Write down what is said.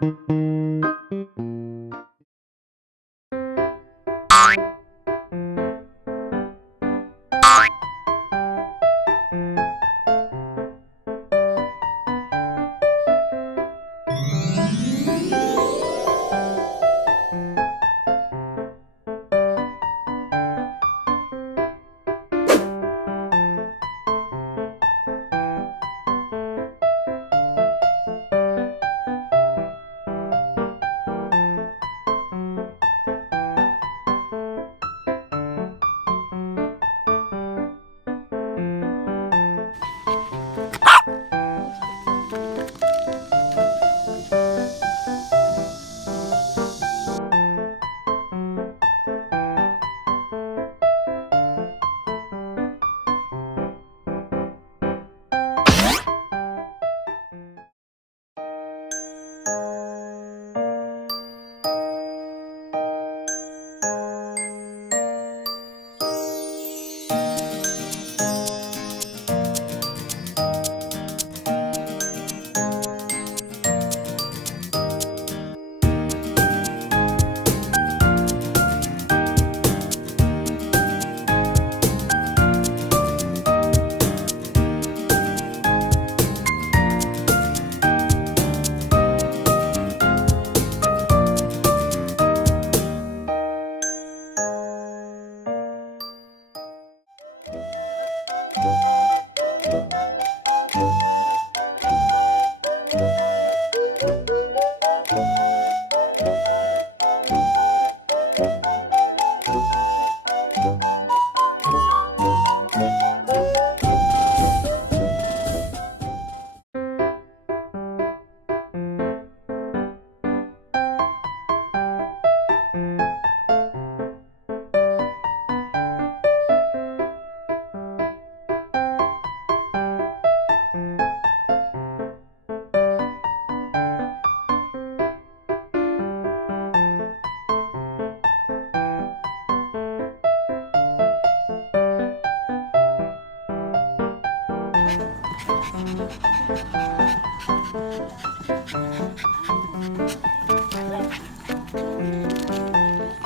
thank mm -hmm. you mm.